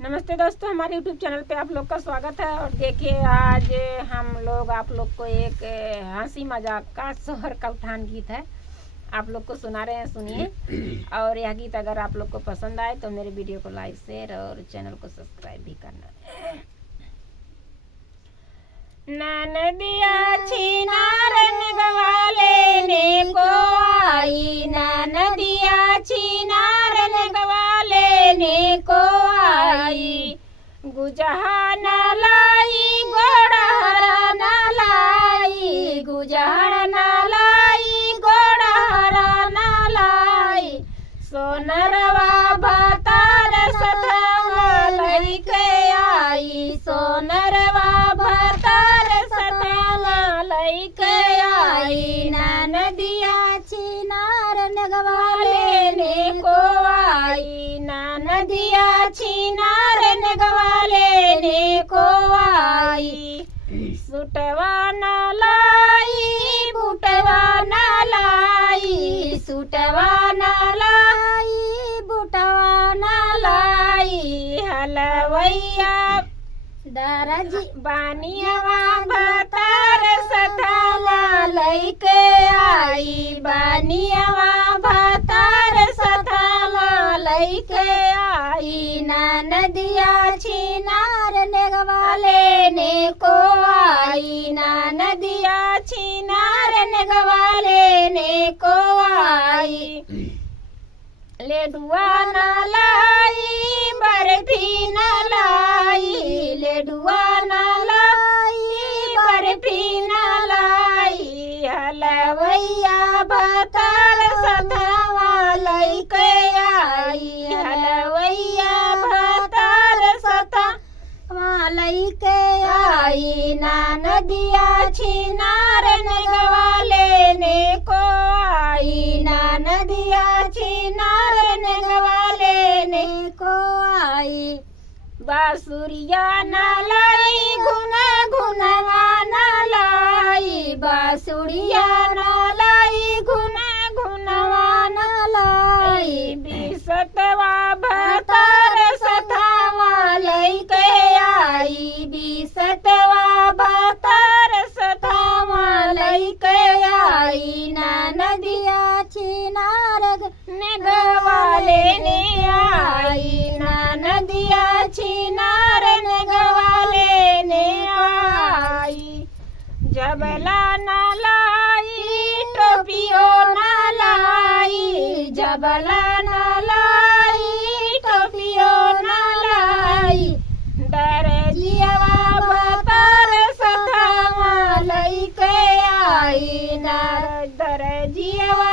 नमस्ते दोस्तों, हमारे YouTube चैनल पे आप लोग का स्वागत है। और देखिए, आज हम लोग आप लोग को एक हंसी मजाक का शोहर का उठान गीत है आप लोग को सुना रहे हैं, सुनिए। और यह गीत अगर आप लोग को पसंद आए तो मेरे वीडियो को लाइक शेयर और चैनल को सब्सक्राइब भी करना। ननदिया छिनार गवाले ने को आई, ननदिया छिनार गवाले ने को आई। गुजहा न लाई गोड़हरा न लाई, गुजहर न लाई गोड़हरा न लाई। सोनरवा भतार सथवा लइके आई, सोनरवा भतार सथवा लइके आई। ननदिया छिनार गवाले ने को आई, ननदिया छिनार गवाले ने को आई। सुटवा न लाई बुटवा न लाई, सुटवा न लाई बुटवा न लाई। हलवैया दरजी बानियावा भतार सथवा लइके आई, बानियावा भतार सथवा लइके आई। ननदिया छिनार गवाले ने को आई, ननदिया छिनार गवाले ने को आई। लेडुआ न लाई बर्फी न लाई, लेडुआ न लाई बर्फी न लाई। हलवैया भतार सथवा लइके आई, हलवैया भतार सथवा लइके आई। ननदिया छिनार गवाले ने को आई, ननदिया छिनार गवाले ने को आई। बासुरिया न लाई घुना घुनवा न लाई, बासुरिया न लाई घुना घुनवा न लाई। बिसतवा भतार सथवा लइके आई, बिसतवा भतार सथवा लइके आई। ननदिया छिनार गवाले ने आई, ननदिया छिनार गवाले ने आई। जबला न लाई टोपियो न लाई, जबला न लाई टोपियो न लाई। दरजियावा भतार सथवा लइके आई, दरजियावा